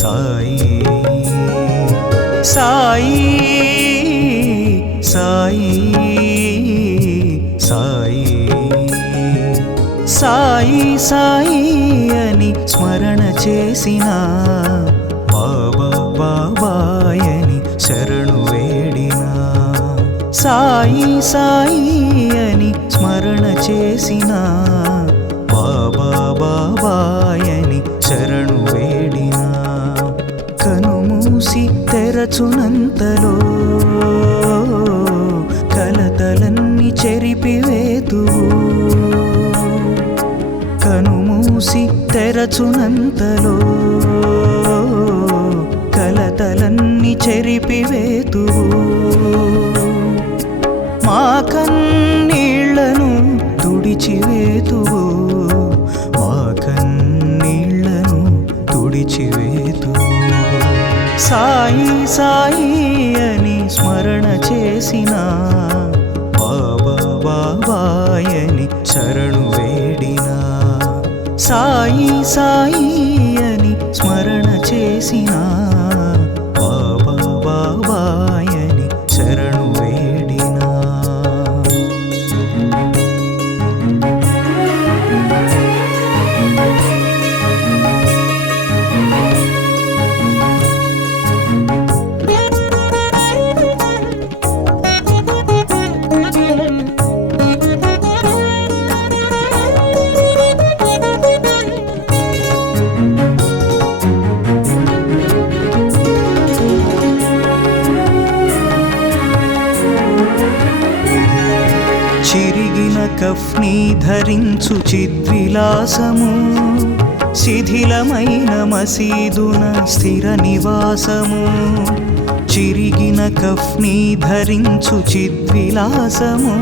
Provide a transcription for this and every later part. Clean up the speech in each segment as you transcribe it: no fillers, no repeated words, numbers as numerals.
సాయి సాయి సాయి సాయి సాయి సాయి అని స్మరణ చేసిన బాబా బాబాయని శరణు వేడిన సాయి సాయి అని స్మరణ చేసిన బాబా బాబాయని శరణు వేడిన కనుమూసి తెరచునంతలో కలతలన్నీ చెరిపివేతువు కనుమూసి తెరచునంతలో కలతలన్నీ చెరిపివేతువు మా కన్నీళ్లను తుడిచివేతువు మా కన్నీళ్లను తుడిచివేతువు సాయి సాయి అని స్మరణ చేసిన బాబా బాబాయని శరణు వేడిన సాయి సాయి అని స్మరణ చేసిన బాబా బాబాయని శరణు వేడిన చిరిగిన కఫ్ని ధరించు చిద్విలాసము శిథిలమైన మసీదున స్థిర నివాసము చిరిగిన కఫ్ని ధరించు చిద్విలాసము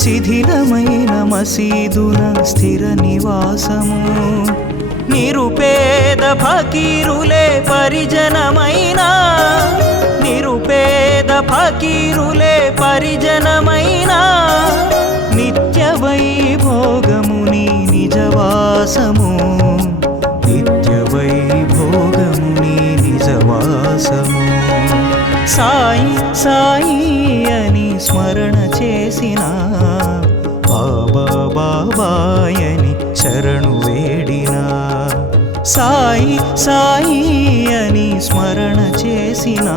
శిథిలమైన మసీదున స్థిర నివాసము నిరుపేద ఫకీరులే పరిజనమైన నిరుపేద ఫకీరులే పరిజనమైన నిత్య వైభోగముని నిజవాసము నిత్య వైభోగముని నిజవాసము సాయి సాయి అని స్మరణ చేసిన బాబా బాబాయని శరణు వేడిన సాయి సాయి అని స్మరణ చేసిన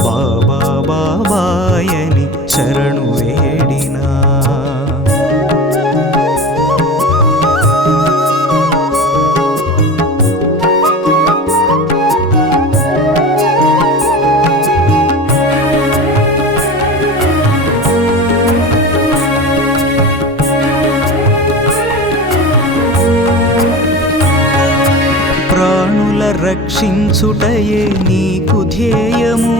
బాబా బాబాయని శరణు వేడిన ప్రాణుల రక్షించుటయే నీకు ధ్యేయము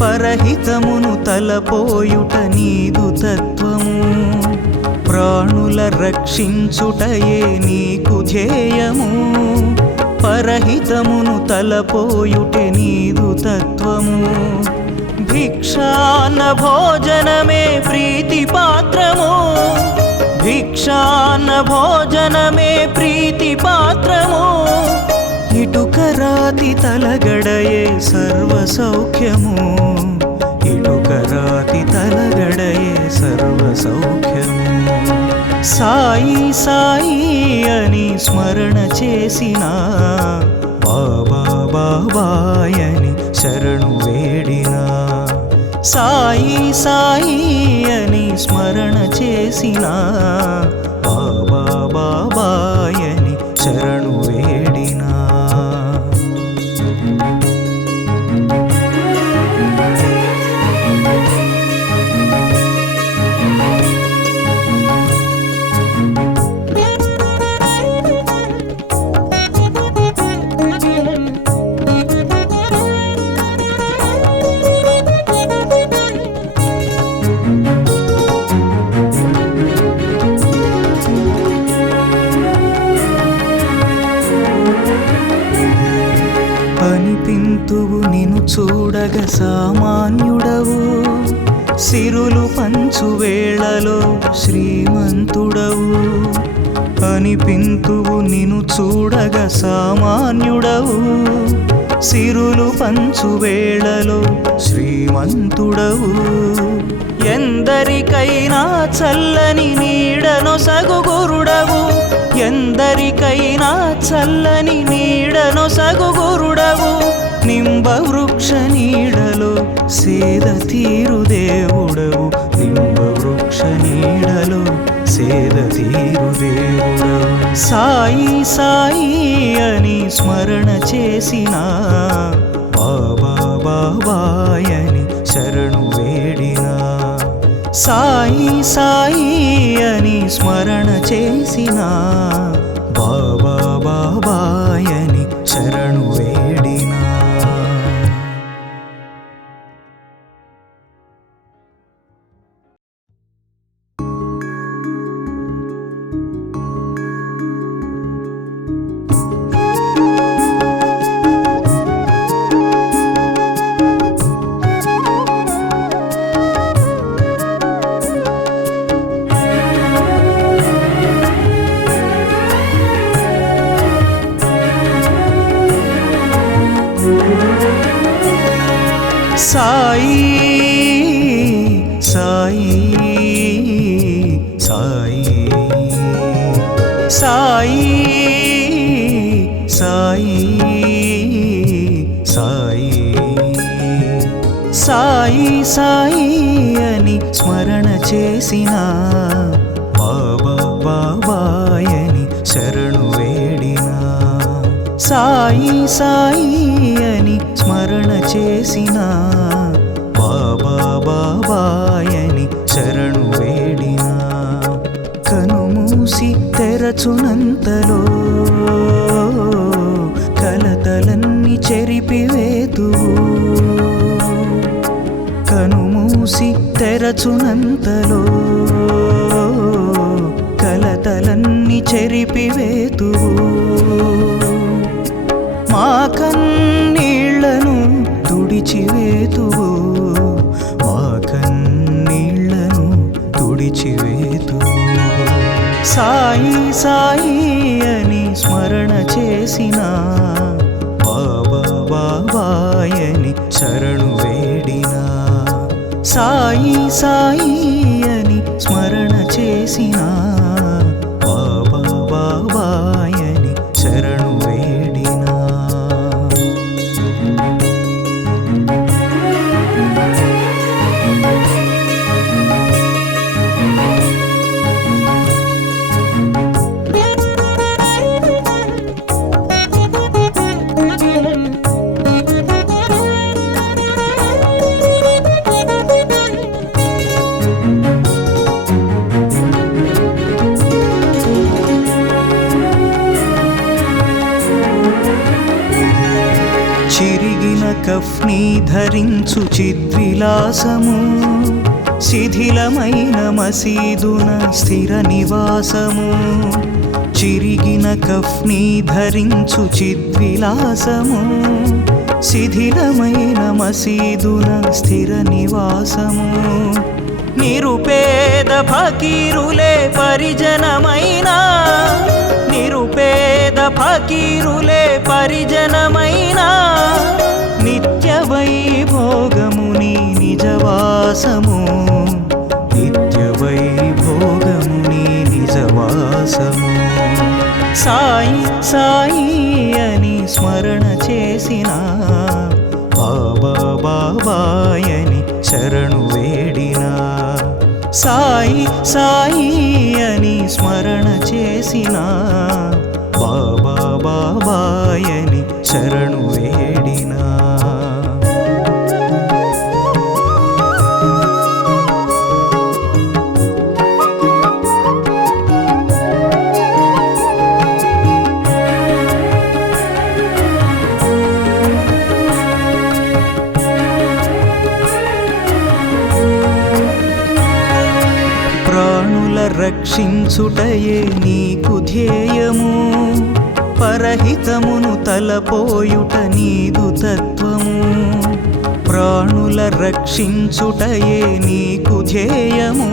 పరహితమును తలపోయుట నీదు తత్వము ప్రాణుల రక్షించుటయే నీకు ధ్యేయము పరహితమును తలపోయుటే నీదు తత్వము భిక్షాన్న భోజనమే ప్రీతి పాత్రము భిక్షాన్న భోజనమే ప్రీతి పాత్రము ఇటుక రాతి తలగడయే సర్వ సౌఖ్యము ఇటుక రాతి తలగడయే సర్వ సౌఖ్యము సాయి సాయి అని స్మరణ చేసిన బాబా బాబాయని శరణు వేడిన సాయి సాయి అని స్మరణ చేసిన బాబా బాబాయని శరణు వేడిన అనిపింతువు నిను చూడగ సామాన్యుడవు సిరులు పంచు వేళలో శ్రీమంతుడవు అనిపింతువు నిను చూడగ సామాన్యుడవు, సిరులు పంచు వేళలో శ్రీమంతుడవు. ఎందరికైనా చల్లని నీడనొసగు గురుడవు, ఎందరికైనా చల్లని నీడనొసగు గురుడవు. నింబ వృక్ష నీడలో సేద తీరు దేవుడవు, నింబ వృక్ష నీడలో సేద తీరు దేవుడవు. సాయి సాయి అని స్మరణ చేసిన, బాబా బాబాయని శరణు వేడిన. సాయి సాయి అని స్మరణ చేసిన, బాబా బాబాయని శరణు వేడిన. సాయి సాయి సాయి సాయి సాయి సాయి సాయి సాయి అని స్మరణ చేసిన, బాబా బాబాయని శరణు వేడిన. సాయి సాయి అని స్మరణ చేసిన, బాబా బాబాయని శరణు వేడిన. కనుమూసి తెరచునంతలో కలతలన్నీ చెరిపివేతువు, కనుమూసి తెరచునంతలో కలతలన్నీ చెరిపివేతువు. మా కన్నీళ్లను తుడిచివేతువు, మా కన్నీళ్లను తుడిచివేతువు. సాయి సాయి అని స్మరణ చేసిన, బాబా బాబాయని శరణు వేడిన. సాయి సాయి అని స్మరణ చేసిన, బాబా బాబాయని శరణు వేడిన. చిరిగిన కఫ్ని ధరించు చిద్విలాసము, శిథిలమైన మసీదున స్థిర నివాసము. చిరిగిన కఫ్ని ధరించు చిద్విలాసము, శిథిలమైన మసీదున స్థిర నివాసము. నిరుపేద ఫకీరులే పరిజనమైన, నిరుపేద ఫకీరులే పరిజనమైన. నిత్య వైభోగముని నిజవాసము, నిత్య వైభోగముని నిజవాసము. సాయి సాయి అని స్మరణ చేసిన, బాబా బాబాయని శరణు వేడిన. సాయి సాయి అని స్మరణ చేసిన, బాబా బాబాయని శరణు వేడిన. ప్రాణుల రక్షించుటయే నీకు ధ్యేయము, పరహితమును తలపోయుట నీదు తత్వము. ప్రాణుల రక్షించుటయే నీకు ధ్యేయము,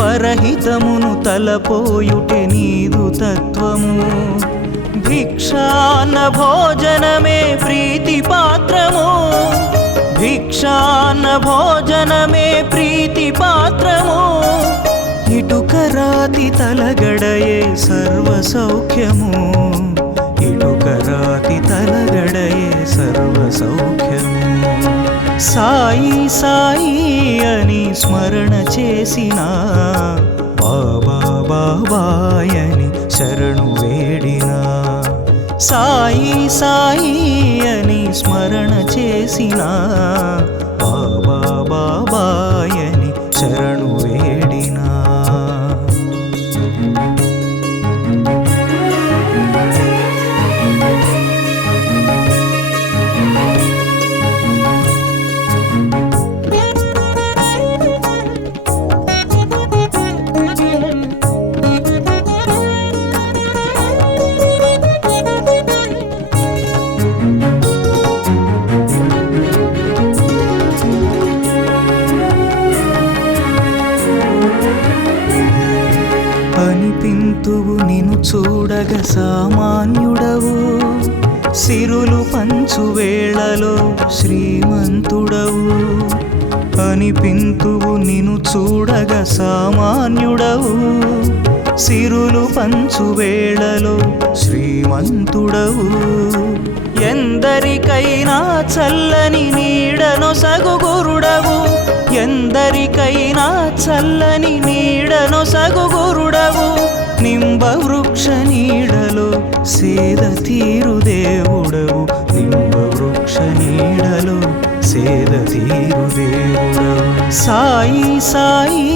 పరహితమును తలపోయుటే నీదు తత్వము. భిక్షాన్న భోజనమే ప్రీతి పాత్రము, భిక్షాన్న భోజనమే ప్రీతి పాత్రము. ఇటుక రాతి తలగడయే సర్వ సౌఖ్యము, ఇటుక రాతి తలగడయే సర్వ సౌఖ్యము. సాయి సాయి అని స్మరణ చేసిన, బాబా బాబాయని శరణు వేడినా, సాయి సాయి అని స్మరణ చేసిన, బాబా బాబాయని శరణు వేడినా. అనిపింతువు నిను చూడగ సామాన్యుడవు, సిరులు పంచు వేళలో శ్రీమంతుడవు. అనిపింతువు నిను చూడగ సామాన్యుడవు, సిరులు పంచు వేళలో శ్రీమంతుడవు. ఎందరికైనా చల్లని నీడనొసగు గురుడవు, ఎందరికైనా చల్లని నీడనొసగు గురుడవు. నింబ వృక్ష నీడలో సేద తీరు దేవుడవు, నింబ వృక్ష నీడలో సేద తీరు దేవుడవు. సాయి సాయి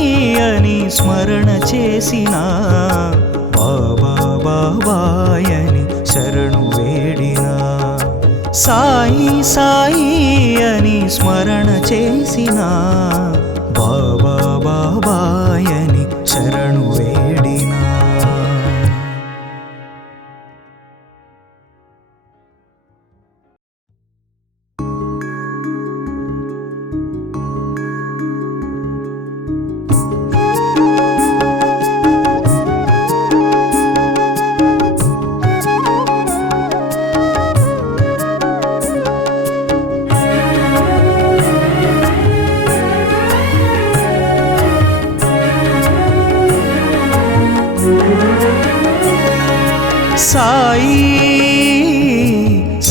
అని స్మరణ చేసిన, బాబా బాబాయని శరణు వేడినా, సాయి సాయి అని స్మరణ చేసిన, బాబా బాబాయని శరణు వేడినా. సాయి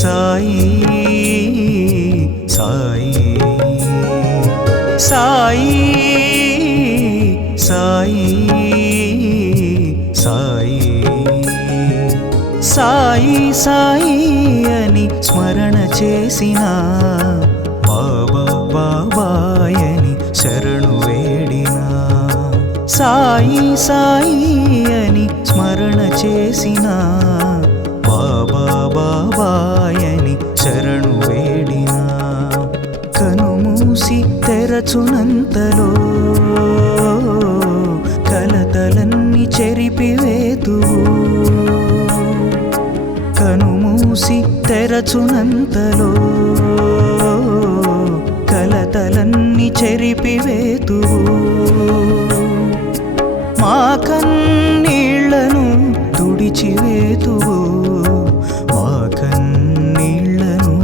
సాయి సాయి సాయి సాయి సాయి సాయి సాయి అని స్మరణ చేసిన, బాబా బాబాయని శరణు వేడినా, సాయి సాయి అని స్మరణ చేసిన, బాబా బాబాయని శరణు వేడినా. కనుమూసి తెరచునంతలో కలతలన్నీ చెరిపివేతువు, కనుమూసి తెరచునంతలో కలతలన్నీ చెరిపివేతువు. మా కన్నీళ్లను తుడిచివేతువు, మా కన్నీళ్లను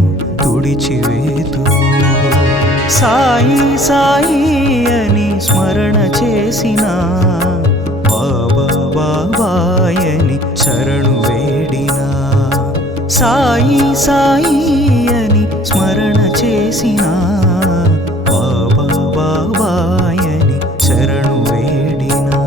తుడిచివేతువు. సాయి సాయి అని స్మరణ చేసిన, బాబా బాబాయని శరణు వేడినా, సాయి సాయి అని స్మరణ చేసిన, బాబా బాబాయని శరణు వేడినా.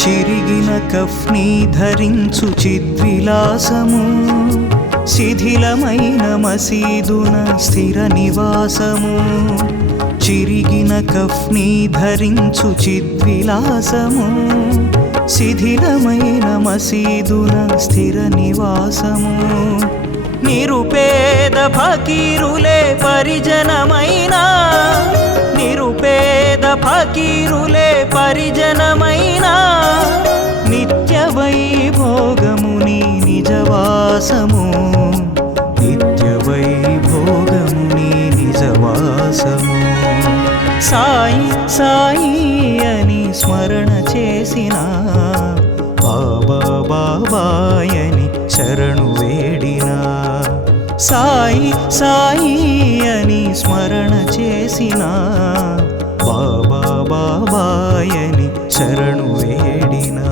చిరిగిన కఫ్ని ధరించు చిద్విలాసము, శిథిలమైన మసీదున స్థిర నివాసము. చిరిగిన కఫ్ని ధరించు చిద్విలాసము, శిథిలమైన మసీదున స్థిర నివాసము నిరుపేద ఫకీరులే పరిజనమైన నిరుపేద ఫకీరులే పరిజనమైన నిత్య వైభోగముని నిజవాసము నిత్య వైభోగముని నిజవాసము సాయి సాయి అని స్మరణ చేసిన బాబా బాబాయని శరణు వేడినా సాయి సాయి అని స్మరణ చేసిన బాబా బాబాయని శరణు వేడినా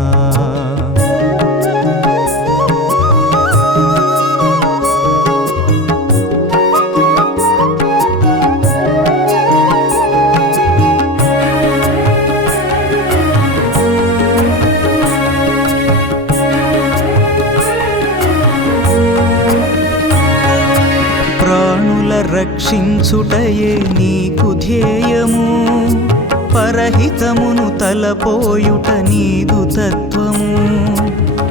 రక్షించుటయే నీకు ధ్యేయము పరహితమును తలపోయుట నీదు తత్వము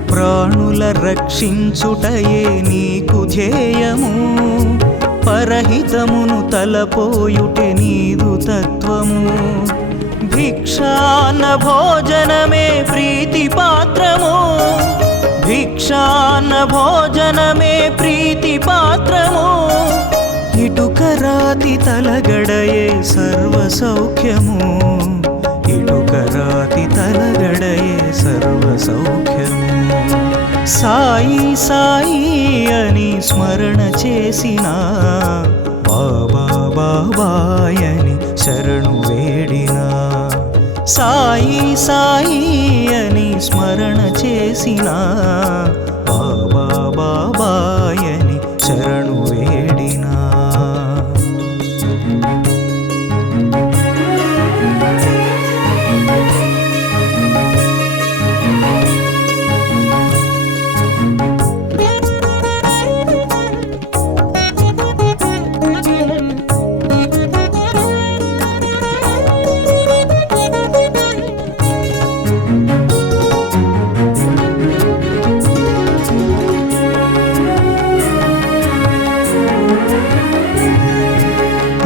ప్రాణుల రక్షించుటయే నీకు ధ్యేయము పరహితమును తలపోయుటే నీదు తత్వము భిక్షాన్న భోజనమే ప్రీతి పాత్రము భిక్షాన్న భోజనమే ప్రీతి పాత్రము ఇటుక రాతి తలగడయే సర్వ సౌఖ్యము ఇటుక రాతి తలగడయే సర్వ సౌఖ్యము సాయి సాయి అని స్మరణ చేసిన బాబా బాబాయని శరణు వేడినా సాయి సాయి అని స్మరణ చేసిన బాబా బాబాయని శరణు వేడినా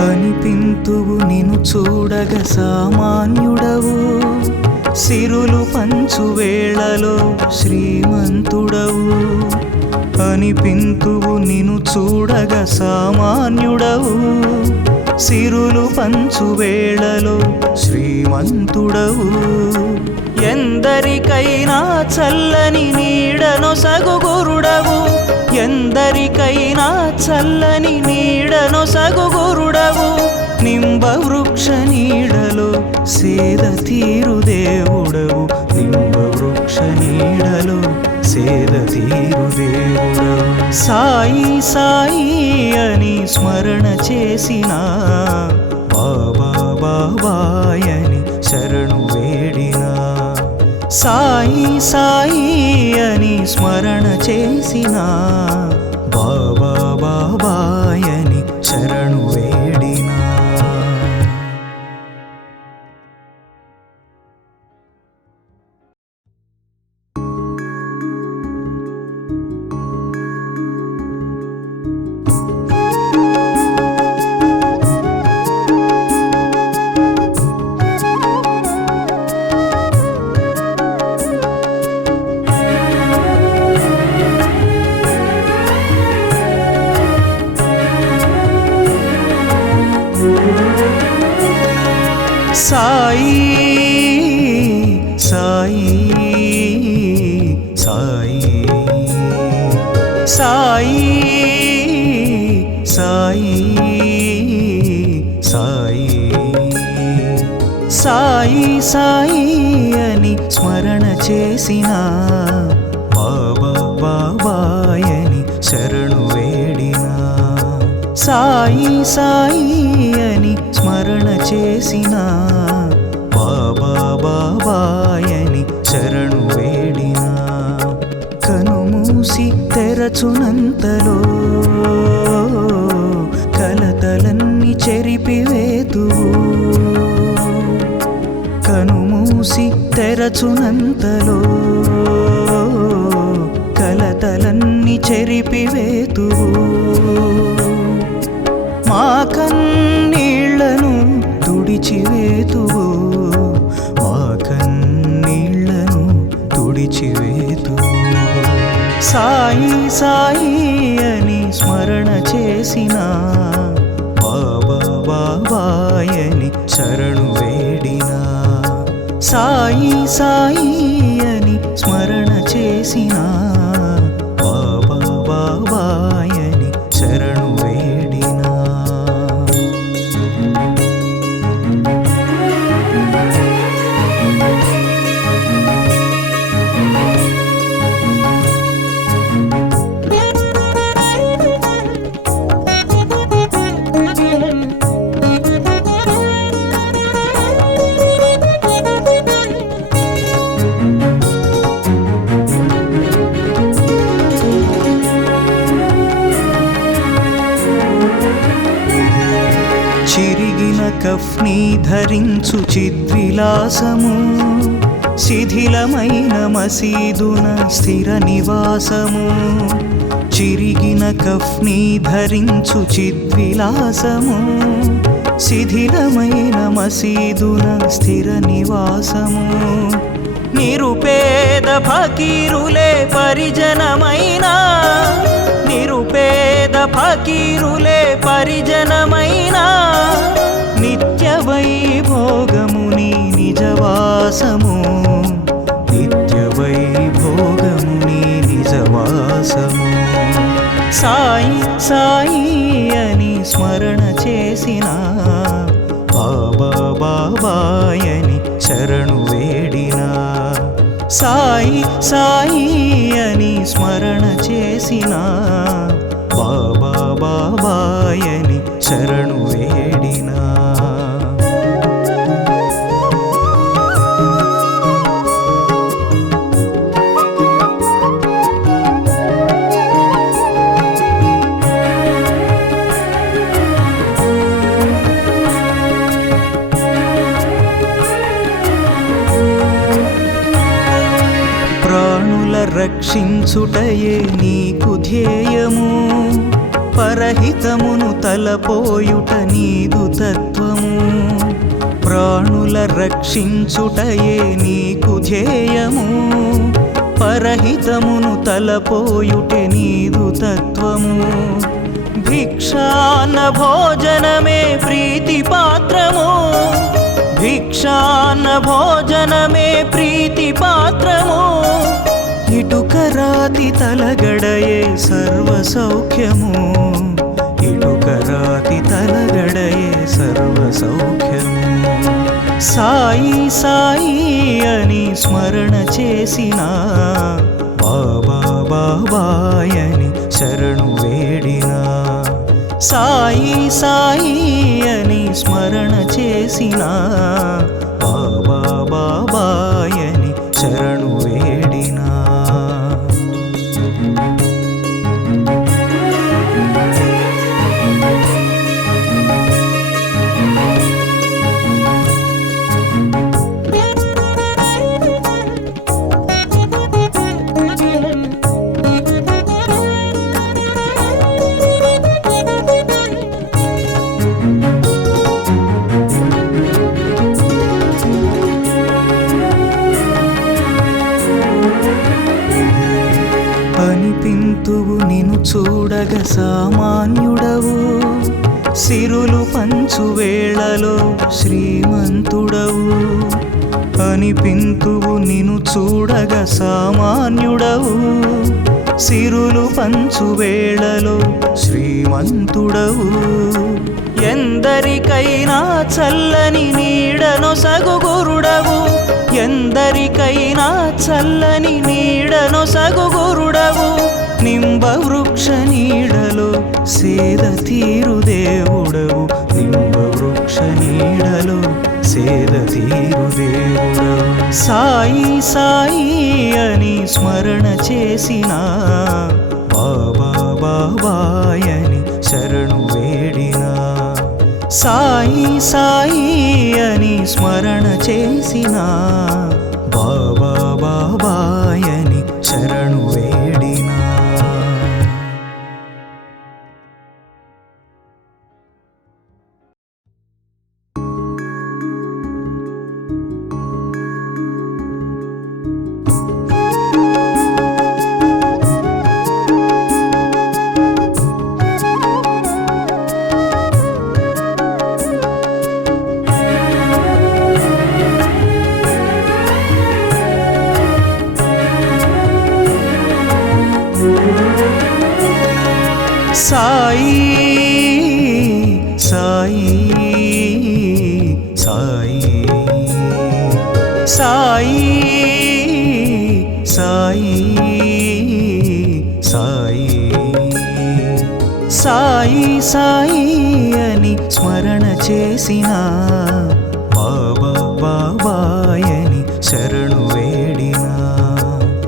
అనిపింతువు నిను చూడగ సామాన్యుడవు సిరులు పంచు వేళలో శ్రీమంతుడవు అనిపింతువు నిను చూడగ సామాన్యుడవు సిరులు పంచు వేళలో శ్రీమంతుడవు ఎందరికైనా చల్లని నీడనొసగు గురుడవు ఎందరికైనా చల్లని నీడనొసగు గురుడవు నింబ వృక్ష నీడలో సేద తీరు దేవుడవు నింబ వృక్ష నీడలో సేద తీరు దేవుడవు సాయి సాయి అని స్మరణ చేసిన బాబా బాబాయని శరణు వేడినా సాయి సాయి అని స్మరణ చేసిన బాబా బాబాయని శరణు వేడినా సాయి సాయి సాయి సాయి సాయి సాయి సాయి సాయి అని స్మరణ చేసిన బాబా బాబాయని శరణు వేడినా సాయి సాయి అని స్మరణ చేసిన బాబా బాబాయని శరణు వేడినా కనుమూసి తెరచునంతలో కలతలన్నీ చెరిపివేతువు కనుమూసి తెర చేరచునంతలో కలతలన్నీ చెరిపివేతువు మా కన్నీళ్లను తుడిచివేతువు మా కన్నీళ్లను తుడిచివేతువు సాయి సాయి అని స్మరణ చేసిన బాబా బాబాయని శరణు వేడినా సాయి సాయి అని స్మరణ చేసిన బాబా బాబాయని శరణు వేడినా చిరిగిన కఫ్ని ధరించు చిద్విలాసము శిథిలమైన మసీదున స్థిర నివాసము చిరిగిన కఫ్ని ధరించు చిద్విలాసము శిథిలమైన మసీదున స్థిర నివాసము నిరుపేద ఫకీరులే పరిజనమైన నిరుపేద ఫకీరులే పరిజనమైన నిత్య వైభోగముని నిజవాసము నిత్య వైభోగముని నిజవాసము సాయి సాయి అని స్మరణ చేసిన బాబా బాబాయని శరణు వేడినా సాయి సాయి అని స్మరణ చేసిన బాబా బాబాయని శరణు వేడినా ప్రాణుల రక్షించుటయే నీకు ధ్యేయము పరహితమును తలపోయుట నీదు తత్వము ప్రాణుల రక్షించుటయే నీకు ధ్యేయము పరహితమును తలపోయుటే నీదు తత్వము భిక్షాన్న భోజనమే ప్రీతి పాత్రము భిక్షాన్న భోజనమే ప్రీతి పాత్రము ఇటుక రాతి తలగడయే సర్వ సౌఖ్యము ఇటుక రాతి తలగడయే సర్వ సౌఖ్యము సాయి సాయి అని స్మరణ చేసిన బాబా బాబాయని శరణు వేడినా సాయి సాయి అని స్మరణ చేసిన బాబా బాబాయని శరణు వేడినా అనిపింతువు నిన్ను చూడగ సామాన్యుడవు సిరులు పంచు వేళలో శ్రీమంతుడవు అనిపింతువు నిన్ను చూడగ సామాన్యుడవు సిరులు పంచు వేళలో శ్రీమంతుడవు ఎందరికైనా చల్లని నీడనొసగు గురుడవు ఎందరికైనా చల్లని నీడనొసగు గురుడవు నింబ వృక్ష నీడలో సేద తీరు దేవుడవు నింబ వృక్ష నీడలో సేద తీరు దేవుడవు సాయి సాయి అని స్మరణ చేసిన బాబా బాబాయని శరణు వేడినా సాయి సాయి అని స్మరణ చేసిన శరణు వేడినా. సాయి సాయి సాయి సాయి సాయి సాయి సాయి సాయి అని స్మరణ చేసిన బాబా బాబాయని శరణు వేడినా.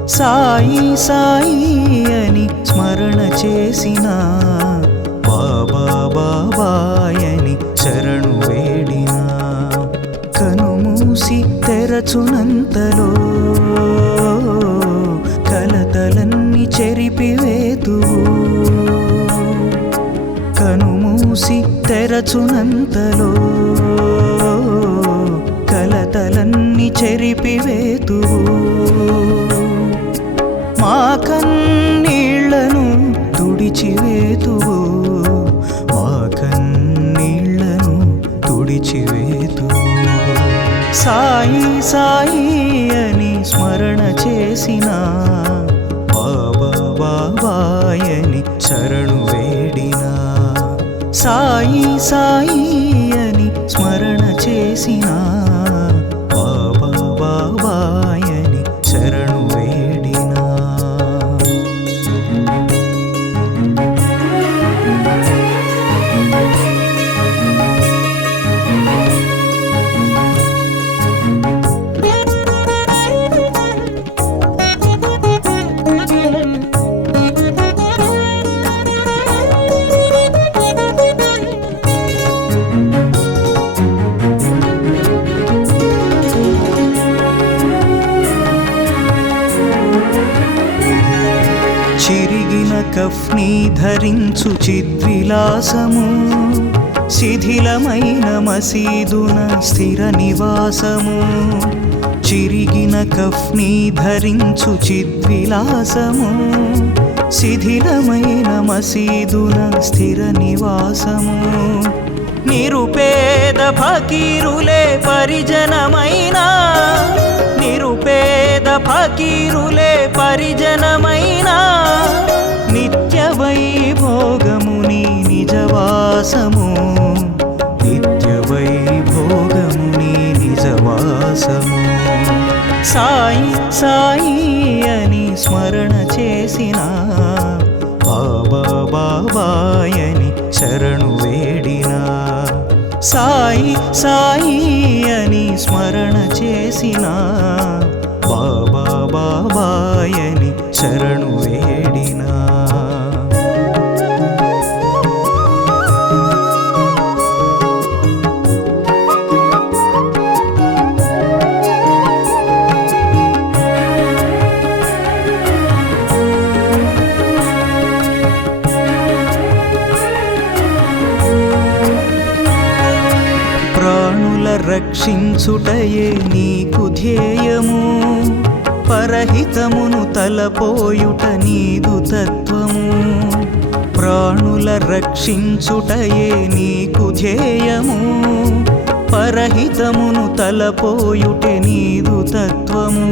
సాయి సాయి అని స్మరణ చేసిన బాబా బాబాయని శరణు వేడినా. కనుమూసి తెరచునంతలో కలతలన్నీ చెరిపివేతువు. కనుమూసి తెరచునంతలో కలతలన్నీ చెరిపివేతువు. మా కన్నీళ్లను తుడిచివేతువు. మా కన్నీళ్లను తుడిచివేతువు. సాయి సాయి అని స్మరణ చేసిన బాబా బాబాయని శరణు వేడినా. సాయి సాయి అని స్మరణ చేసిన బాబా బాబాయని శరణు వేడినా. చిరిగిన కఫ్ని ధరించు చిద్విలాసము. శిథిలమైన మసీదున స్థిర నివాసము. చిరిగిన కఫ్ని ధరించు చిద్విలాసము. శిథిలమైన మసీదున స్థిర నివాసము. నిరుపేద ఫకీరులే పరిజనమైనా. నిరుపేద ఫకీరులే పరిజనమైనా. నిత్య వైభోగముని నిజవాసము. నిత్య వైభోగముని నిజవాసము. సాయి సాయి అని స్మరణ చేసిన బాబా బాబాయని శరణు వేడినా. సాయి సాయి అని స్మరణ చేసిన బాబా బాబాయని శరణు వేడినా. ప్రాణుల రక్షించుటయే నీకు ధ్యేయము. పరహితమును తలపోయుట నీదు తత్వము. ప్రాణుల రక్షించుటయే నీకు ధ్యేయము. పరహితమును తలపోయుటే నీదు తత్వము.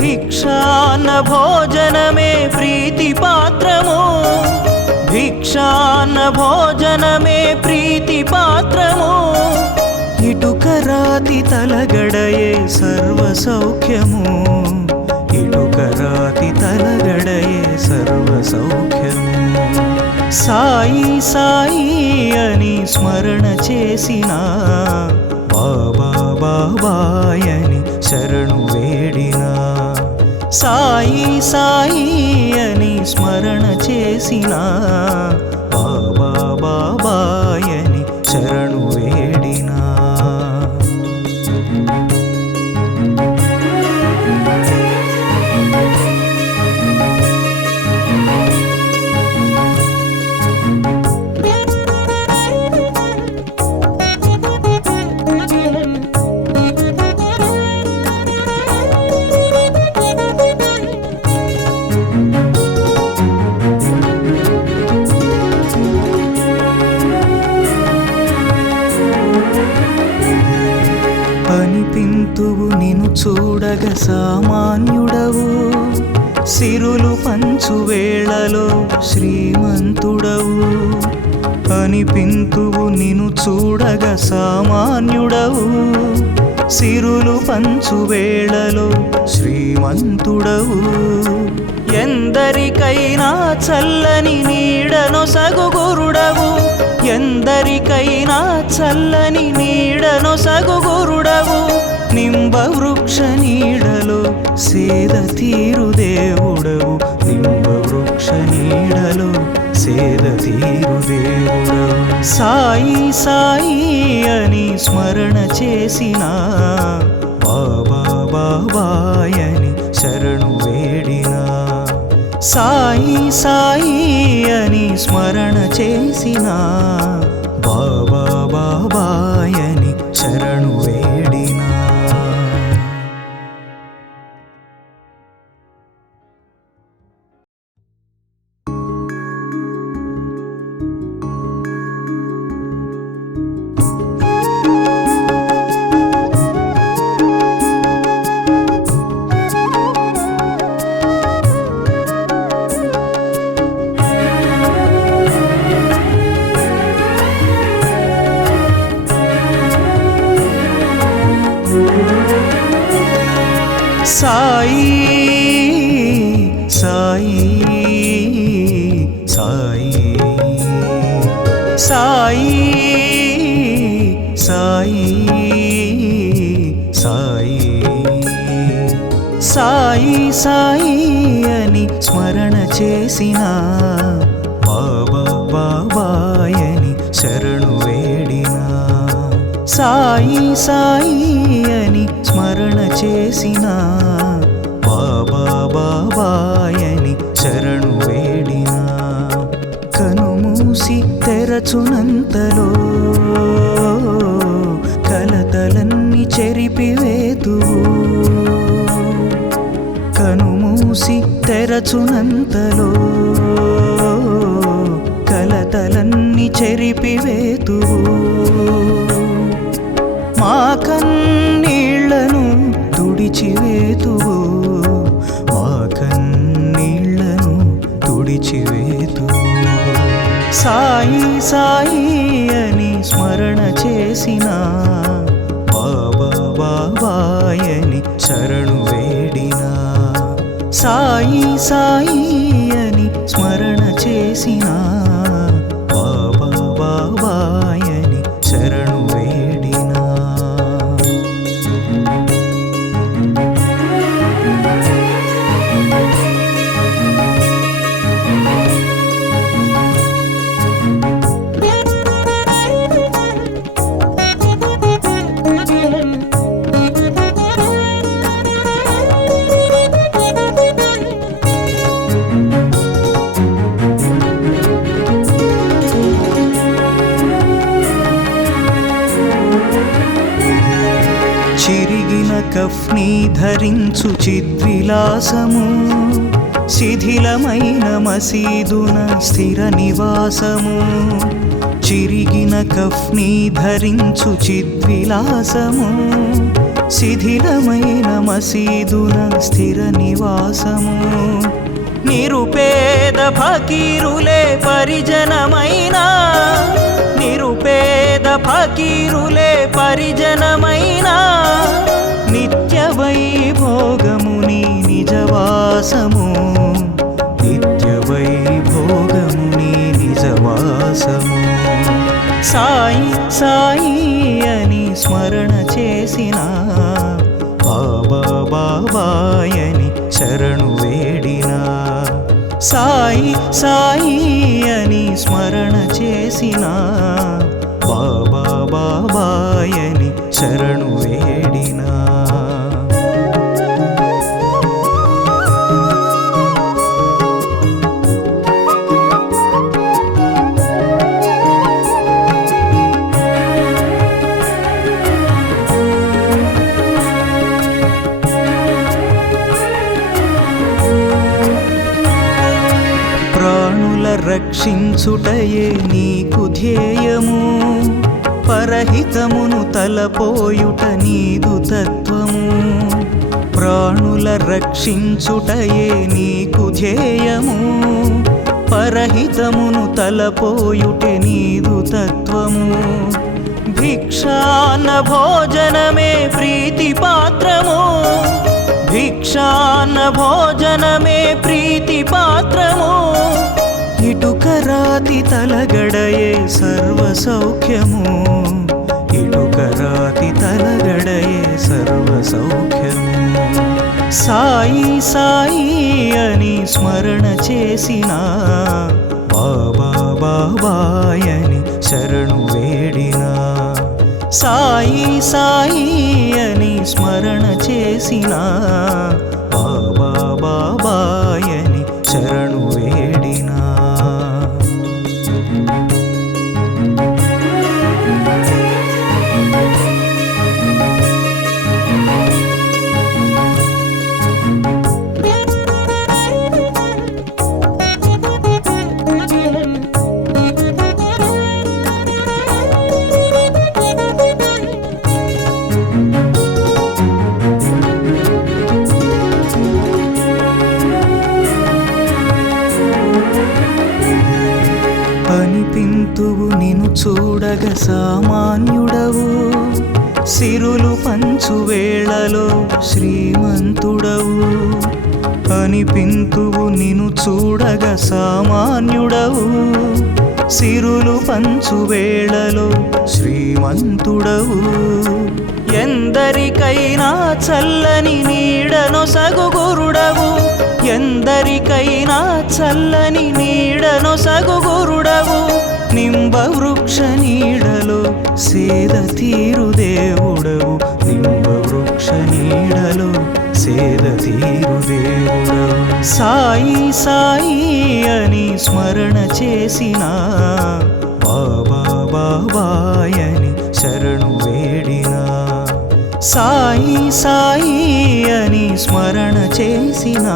భిక్షాన్న భోజనమే ప్రీతి పాత్రము. భిక్షాన్న భోజనమే ప్రీతి పాత్రము. ఇటుక రాతి తలగడయే సర్వ సౌఖ్యము. ఇటుక రాతి తలగడయే సర్వ సౌఖ్యము. సాయి సాయి అని స్మరణ చేసిన బాబా బాబాయని శరణు వేడినా. సాయి సాయి అని స్మరణ చేసిన బాబా బాబాయని శరణు వేడినా. పింతువు నిను చూడగ సామాన్యుడవు, సిరులు పంచు వేళలో శ్రీమంతుడవు. అనిపింతువు నిను చూడగ సామాన్యుడవు, సిరులు పంచు వేళలో శ్రీమంతుడవు. ఎందరికైనా చల్లని నీడనొసగు గురుడవు, ఎందరికైనా చల్లని నీడనొసగు గురుడవు. నింబ వృక్ష నీడలో సేద తీరు దేవుడవు, నింబ వృక్ష నీడలో సేద తీరు దేవుడవు. సాయి సాయి అని స్మరణ చేసిన, బాబా బాబాయని శరణు వేడినా. సాయి సాయి అని స్మరణ చేసిన, బాబా బాబాయని శరణు వేడినా. సాయి సాయి సాయి సాయి సాయి సాయి సాయి సాయి అని స్మరణ చేసిన, బాబా బాబాయని శరణు వేడినా. సాయి సాయి అని స్మరణ చేసిన, బాబా బాబాయని శరణు వేడినా. కనుమూసి తెరచునంతలో కలతలన్నీ చెరిపివేతువు, కనుమూసి తెరచునంతలో కలతలన్నీ చెరిపివేతువు. మా కన్నీళ్లను తుడిచివేతువు, మా కన్నీళ్లను తుడిచివేతువు. సాయి సాయి అని స్మరణ చేసిన, బాబా బాబాయని శరణు వేడినా. సాయి సాయి అని స్మరణ చేసిన, బాబా బాబాయని శరణు వేడినా. చిరిగిన కఫ్ని ధరించు చిద్విలాసము, శిథిలమైన మసీదున స్థిర నివాసము. చిరిగిన కఫ్ని ధరించు చిద్విలాసము, శిథిలమైన మసీదున స్థిర నివాసము. నిరుపేద ఫకీరులే పరిజనమైన, నిరుపేద ఫకీరులే పరిజనమైన, నిత్య వైభోగముని నిజవాసము, నిత్య వైభోగముని నిజవాసము. సాయి సాయి అని స్మరణ చేసిన, బాబా బాబాయని శరణు వేడినా. సాయి సాయి అని స్మరణ చేసిన, బాబా బాబాయని శరణు వేడినా. ప్రాణుల రక్షించుటయే నీకు ధ్యేయము, పరహితమును తలపోయుట నీదు తత్వము ప్రాణుల రక్షించుటయే నీకు ధ్యేయము పరహితమును తలపోయుటే నీదు తత్వము భిక్షాన్న భోజనమే ప్రీతి పాత్రము భిక్షాన్న భోజనమే ప్రీతి పాత్రము ఇటుక రాతి తలగడయే సర్వ సౌఖ్యము ఇటుక రాతి తలగడయే సర్వ సౌఖ్యము సాయి సాయి అని స్మరణ చేసిన బాబా బాబాయని శరణు వేడినా సాయి సాయి అని స్మరణ చేసిన బాబా బాబాయని శరణు వేడినా అనిపింతువు నిను చూడగ సామాన్యుడవు సిరులు పంచు వేళలో శ్రీమంతుడవు అనిపింతువు నిను చూడగ సామాన్యుడవు సిరులు పంచు వేళలో శ్రీమంతుడవు ఎందరికైనా చల్లని నీడనొసగు గురుడవు ఎందరికైనా చల్లని నీడనొసగు గురుడవు నింబ వృక్ష నీడలో సేద తీరు దేవుడవు నింబ వృక్ష నీడలో సేద తీరు దేవుడవు సాయి సాయి అని స్మరణ చేసిన బాబా బాబాయని శరణు వేడినా సాయి సాయి అని స్మరణ చేసిన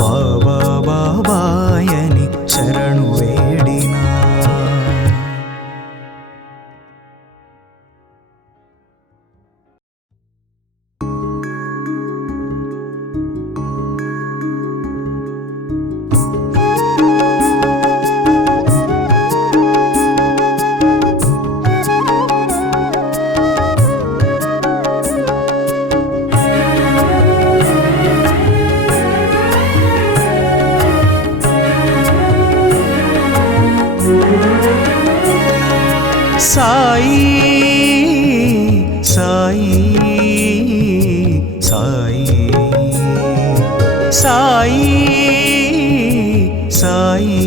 బాబా బాబాయని శరణు వేడినా సాయి సాయి సాయి సాయి సాయి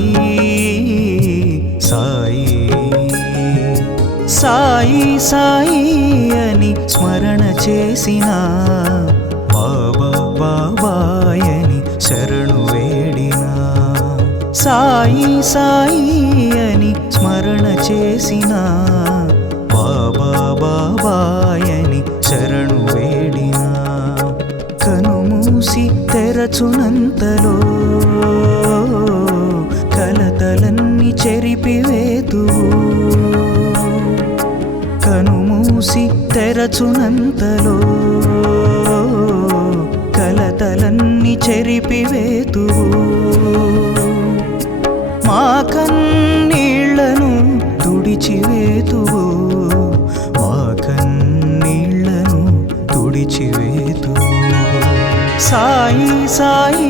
సాయి సాయి సాయి అని స్మరణ చేసిన బాబా బాబాయని శరణు వేడినా సాయి సాయి అని స్మరణ చేసిన బాబా బాబాయని శరణు వేడినా కనుమూసి తెరచునంతలో కలతలన్నీ చెరిపివేతువు కనుమూసి తెరచునంతలో కలతలన్నీ చెరిపివేతువు మా కన్నీళ్లను తుడిచివేతువు మా కన్నీళ్లను తుడిచివేతువు సాయి సాయి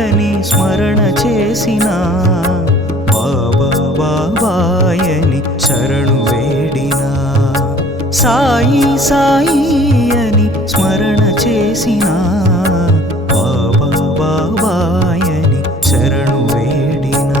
అని స్మరణ చేసిన బాబా బాబాయని శరణు వేడినా సాయి సాయి అని స్మరణ చేసిన బాబా బాబాయని శరణు వేడినా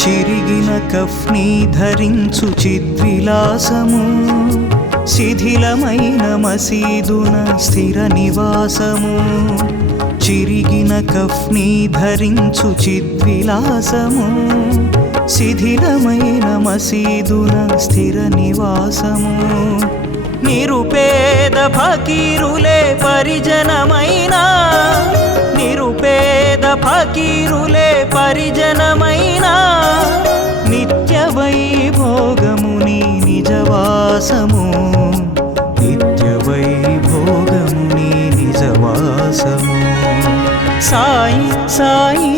చిరిగిన కఫ్నీ ధరించు చిద్విలాసము, శిథిలమైన మసీదున స్థిర నివాసము. చిరిగిన కఫ్నీ ధరించు చిద్విలాసము, శిథిలమైన మసీదున స్థిర నివాసము. నిరుపేద ఫకీరులే పరిజనమైన, నిరుపేద ఫకీరులే పరిజనమైన, నిత్య వైభోగముని నిజవాసము, నిత్య వైభోగముని నిజవాసము. సాయి సాయి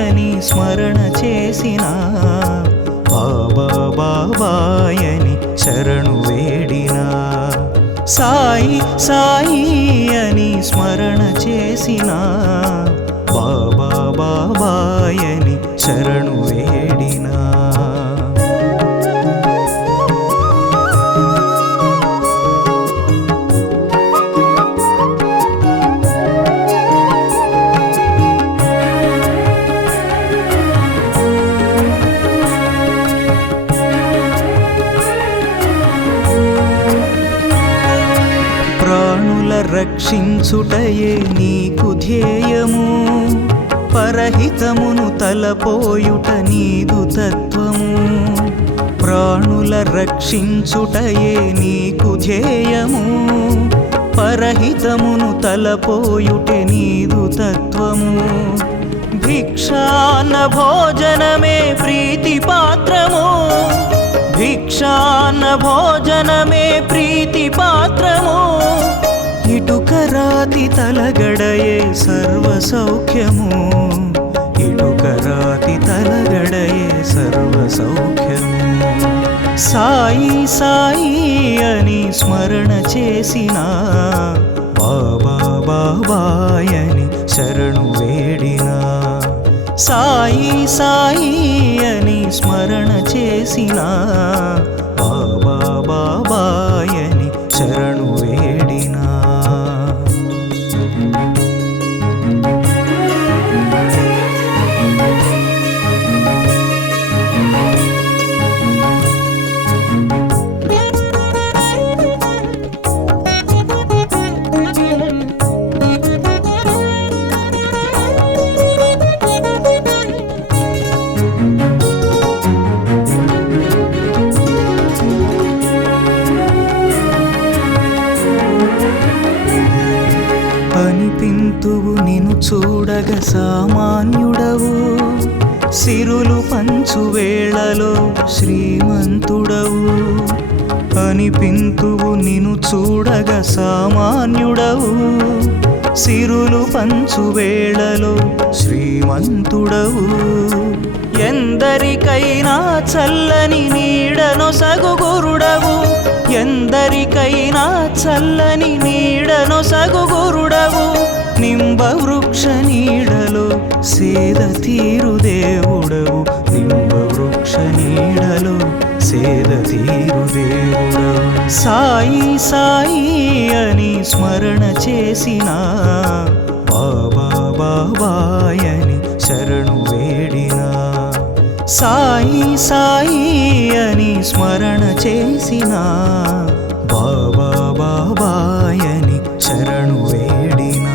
అని స్మరణ చేసిన, బాబా బాబాయని శరణు వేడిన. సాయి సాయి అని స్మరణ చేసిన, బాబా బాబాయని శరణు వేడిన. ప్రాణుల రక్షించుటయే నీకు ధ్యేయము, పరహితమును తలపోయుట నీదు తత్వము. ప్రాణుల రక్షించుటయే నీకు ధ్యేయము, పరహితమును తలపోయుటే నీదు తత్వము. భిక్షాన్న భోజనమే ప్రీతి పాత్రము, భిక్షాన్న భోజనమే ప్రీతి పాత్రము. ఇటుక రాతి తలగడయే సర్వ సౌఖ్యము, ఇటుక రాతి తలగడయే సర్వ సౌఖ్యము. సాయి సాయి అని స్మరణ చేసిన, బాబా బాబాయని శరణు వేడిన. సాయి సాయి అని స్మరణ చేసిన, బాబా బాబాయని శరణు వేడిన. అనిపింతువు నిను చూడగ సామాన్యుడవు, సిరులు పంచు వేళలో శ్రీమంతుడవు. అనిపింతువు నిను చూడగ సామాన్యుడవు, సిరులు పంచు వేళలో శ్రీమంతుడవు. ఎందరికైనా చల్లని నీడనొసగు గురుడవు, ఎందరికైనా చల్లని నీడనొసగు గురుడవు. నింబ వృక్ష నీడలో సేద తీరు దేవుడవు, నింబ వృక్ష నీడలో సేద తీరు దేవుడవు. సాయి సాయి అని స్మరణ చేసిన, బాబా బాబాయని శరణు వేడిన. సాయి సాయి అని స్మరణ చేసిన, బాబా బాబాయని శరణు వేడిన.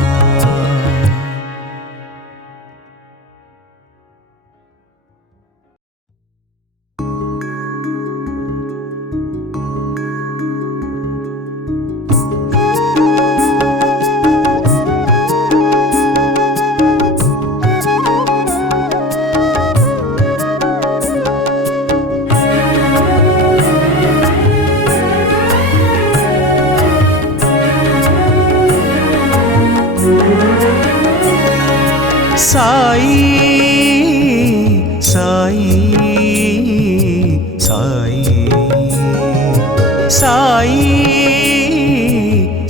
సాయి సాయి సాయి సాయి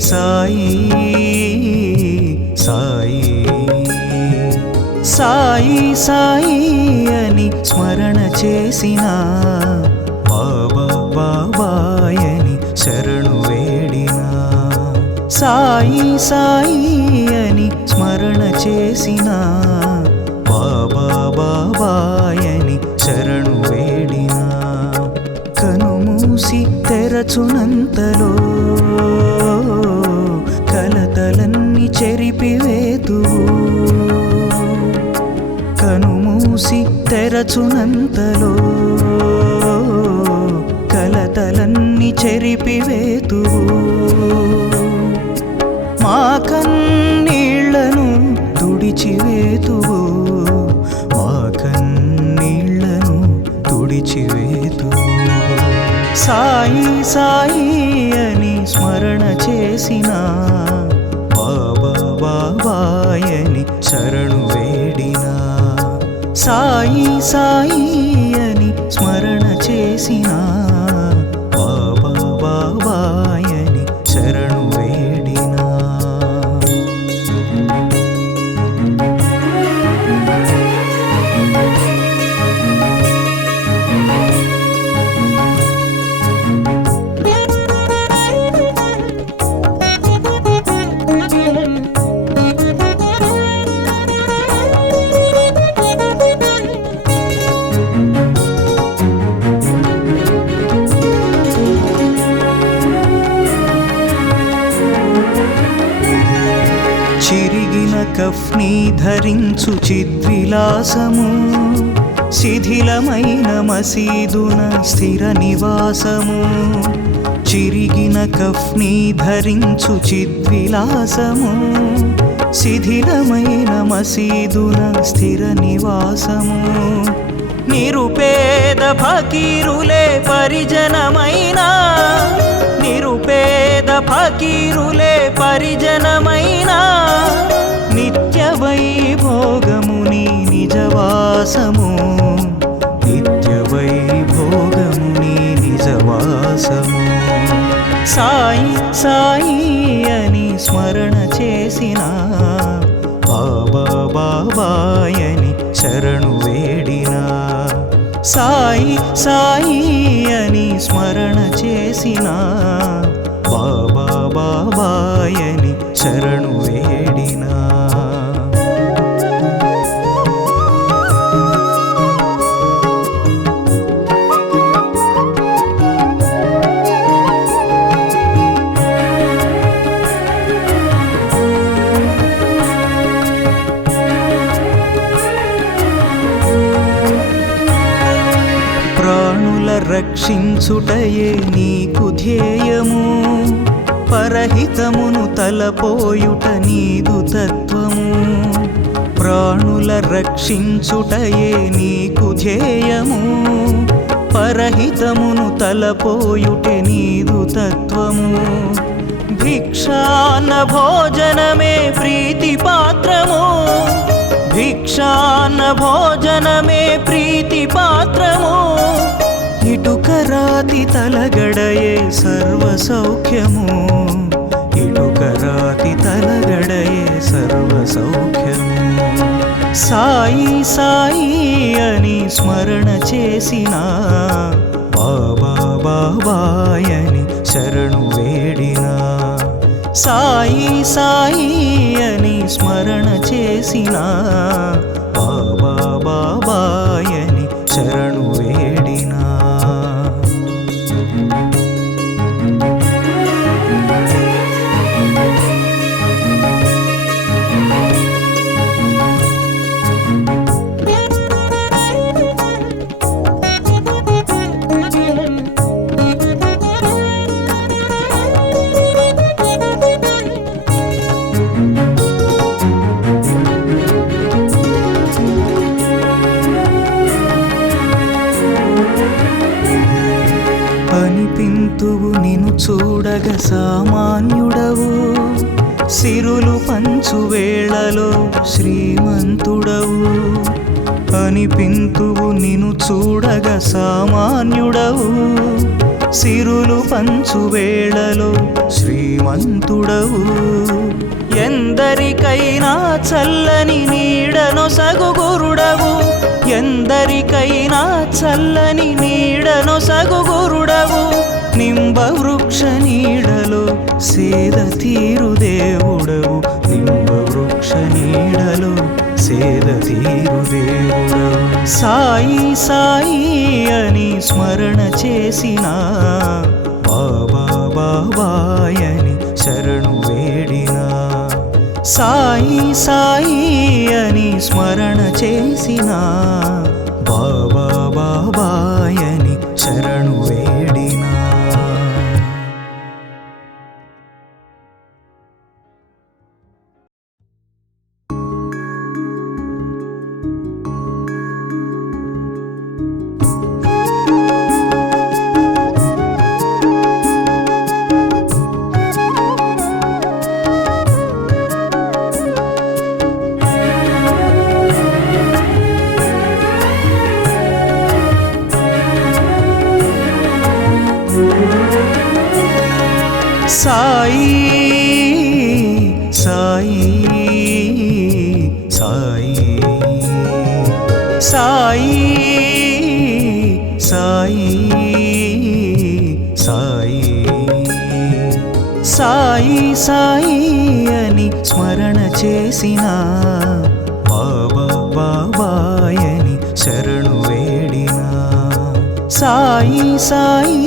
సాయి సాయి సాయి సాయి అని స్మరణ చేసిన, బాబా బాబాయని శరణు వేడిన. సాయి సాయి అని స్మరణ చేసిన, బాబా బాబాయని శరణు తెరచునంతలో కలతలన్నీ చెరిపివేతువు. కనుమూసి తెరచునంతలో కలతలన్నీ చెరిపివేతువు. మా కన్నీళ్లను తుడిచివేతువు. మా కన్నీళ్లను తుడిచివేతువు. సాయి సాయి అని స్మరణ చేసిన, బాబా బాబాయని శరణు వేడినా. సాయి సాయి అని స్మరణ చేసిన, బాబా బాబాయని శరణు వేడినా. చిరిగిన కఫ్ని ధరించు చిద్విలాసము, శిథిలమైన మసీదున స్థిర నివాసము. చిరిగిన కఫ్ని ధరించు చిద్విలాసము, శిథిలమైన మసీదున స్థిర నివాసము. నిరుపేద ఫకీరులే పరిజనమైనా, నిరుపేద ఫకీరులే పరిజనమైనా. నిత్య వైభోగముని నిజవాసము, నిత్య వైభోగముని నిజవాసము. సాయి సాయి అని స్మరణ చేసిన, బాబా బాబాయని శరణు వేడినా. సాయి సాయి అని స్మరణ చేసిన, బాబా బాబాయని శరణు వేడినా. ప్రాణుల రక్షించుటయే నీకు ధ్యేయము, పరహితమును తలపోయుట నీదు తత్వము. ప్రాణుల రక్షించుటయే నీకు ధ్యేయము, పరహితమును తలపోయుటే నీదు తత్వము. భిక్షాన్న భోజనమే ప్రీతి పాత్రము, భిక్షాన్న భోజనమే ప్రీతి పాత్రము. ఇటుక రాతి తలగడయే సర్వ సౌఖ్యము, ఇటుక రాతి తలగడయే సర్వ సౌఖ్యము. సాయి సాయి అని స్మరణ చేసిన, బాబా బాబాయని శరణు వేడినా. సాయి సాయి అని స్మరణ చేసిన, బాబా బాబాయని శరణు వేడినా. అనిపింతువు నిను చూడగ సామాన్యుడవు, సిరులు పంచు వేళలో శ్రీమంతుడవు. అనిపింతువు నిను చూడగ సామాన్యుడవు, సిరులు పంచు వేళలో శ్రీమంతుడవు. ఎందరికైనా చల్లని నీడనొసగు గురుడవు, ఎందరికైనా చల్లని నీడనొసగు గురుడవు. నింబ వృక్ష నీడలో సేద తీరు దేవుడవు, నింబ వృక్ష నీడలో సేద తీరు దేవుడవు. సాయి సాయి అని స్మరణ చేసిన, బాబా బాబాయని శరణు వేడినా సాయి సాయి అని స్మరణ చేసిన బాబా బాబాయని శరణు వేడినా సాయి సాయి సాయి సాయి సాయి సాయి సాయి సాయి అని స్మరణ చేసిన బాబా బాబాయని శరణు వేడినా సాయి సాయి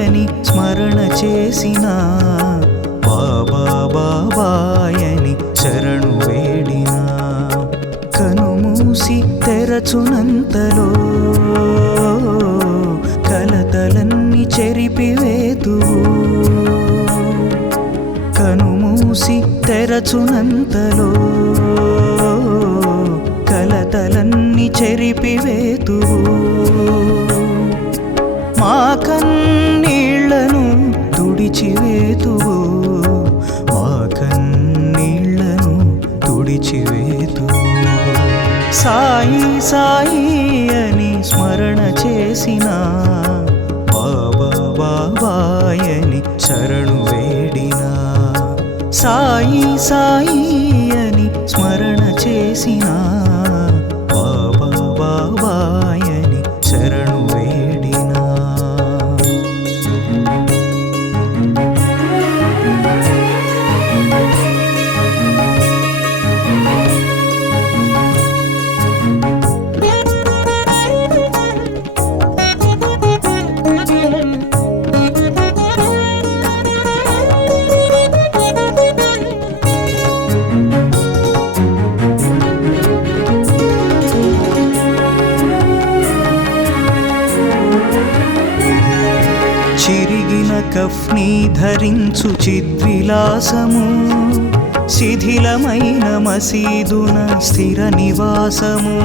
అని స్మరణ చేసిన బాబా బాబాయని శరణు వేడినా కనుమూసి తెరచునంతలో కలతలన్నీ చెరిపివేతువు కనుమూసి తెరచునంతలో కలతలన్నీ చెరిపివేతువు మా కన్నీళ్లను తుడిచివేతువు మా కన్నీళ్లను తుడిచివేతువు సాయి సాయి అని స్మరణ చేసిన బాబా బాబాయని శరణు వేడినా సాయి సాయి అని స్మరణ చేసిన బాబా బాబాయని శరణు వేడినా చిరిగిన కఫ్ని ధరించు చిద్విలాసము శిథిలమైన మసీదున స్థిర నివాసము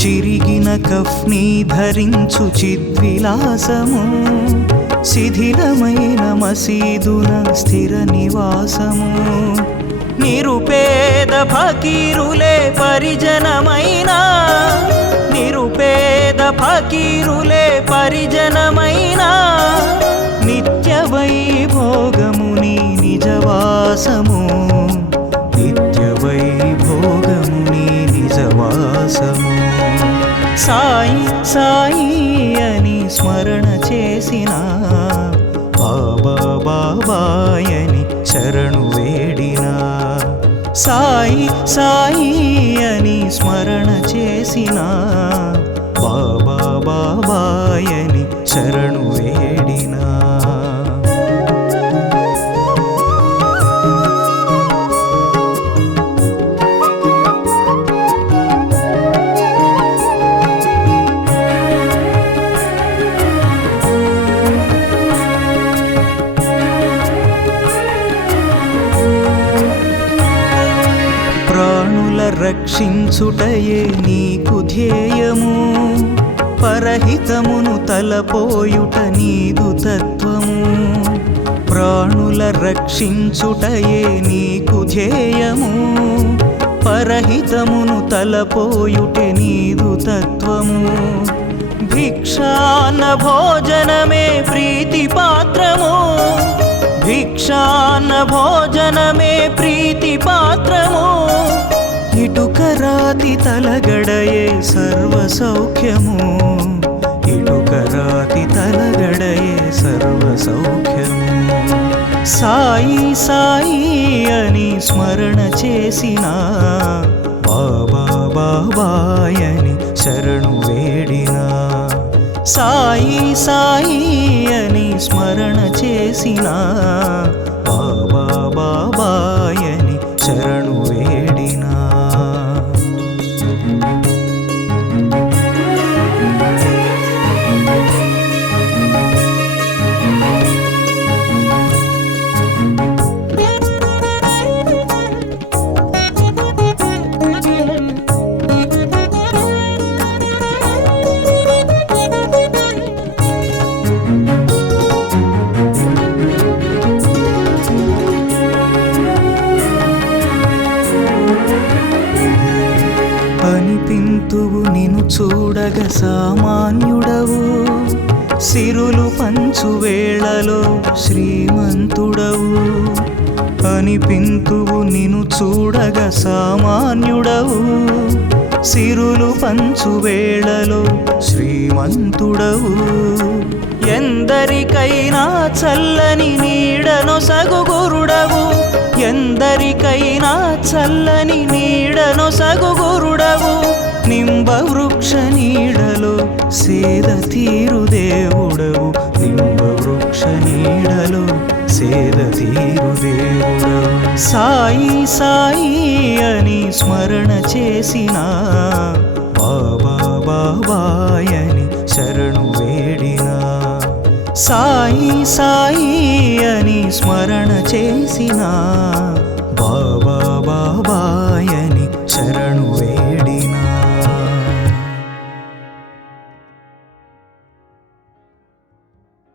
చిరిగిన కఫ్ని ధరించు చిద్విలాసము శిథిలమైన మసీదున స్థిర నివాసము నిరుపేద ఫకీరులే పరిజనమైన నిరుపేద ఫకీరులే పరిజనమైన నిత్య వైభోగముని నిజవాసము నిత్య వైభోగముని నిజవాసము సాయి సాయి అని స్మరణ చేసిన బాబా బాబాయని శరణు వేడినా సాయి సాయి అని స్మరణ చేసిన బాబా బాబాయని శరణు వేడినా ప్రాణుల రక్షించుటయే నీకు ధ్యేయము పరహితమును తలపోయుట నీదు తత్వము ప్రాణుల రక్షించుటయే నీకు ధ్యేయము పరహితమును తలపోయుటే నీదు తత్వము భిక్షాన్న భోజనమే ప్రీతి పాత్రము భిక్షాన్న భోజనమే ప్రీతి పాత్రము ఇటుక రాతి తలగడయే సర్వ సౌఖ్యము ఇటుక రాతి తలగడయే సర్వ సౌఖ్యము సాయి సాయి అని స్మరణ చేసిన బాబా బాబాయని శరణు వేడినా సాయి సాయి అని స్మరణ చేసిన బాబా బాబాయని శరణు వేడినా అనిపింతువు నిను చూడగ సామాన్యుడవు సిరులు పంచు వేళలో శ్రీమంతుడవు అనిపింతువు నిను చూడగ సామాన్యుడవు సిరులు పంచు వేళలో శ్రీమంతుడవు ఎందరికైనా చల్లని నీడనొసగు గురుడవు ఎందరికైనా చల్లని నీడనొసగు గురుడవు నింబ వృక్ష నీడలో సేద తీరు దేవుడవు నింబ వృక్ష నీడలో సేద తీరు దేవుడవు సాయి సాయి అని స్మరణ చేసిన బాబా బాబాయని శరణు వేడినా సాయి సాయి అని స్మరణ చేసిన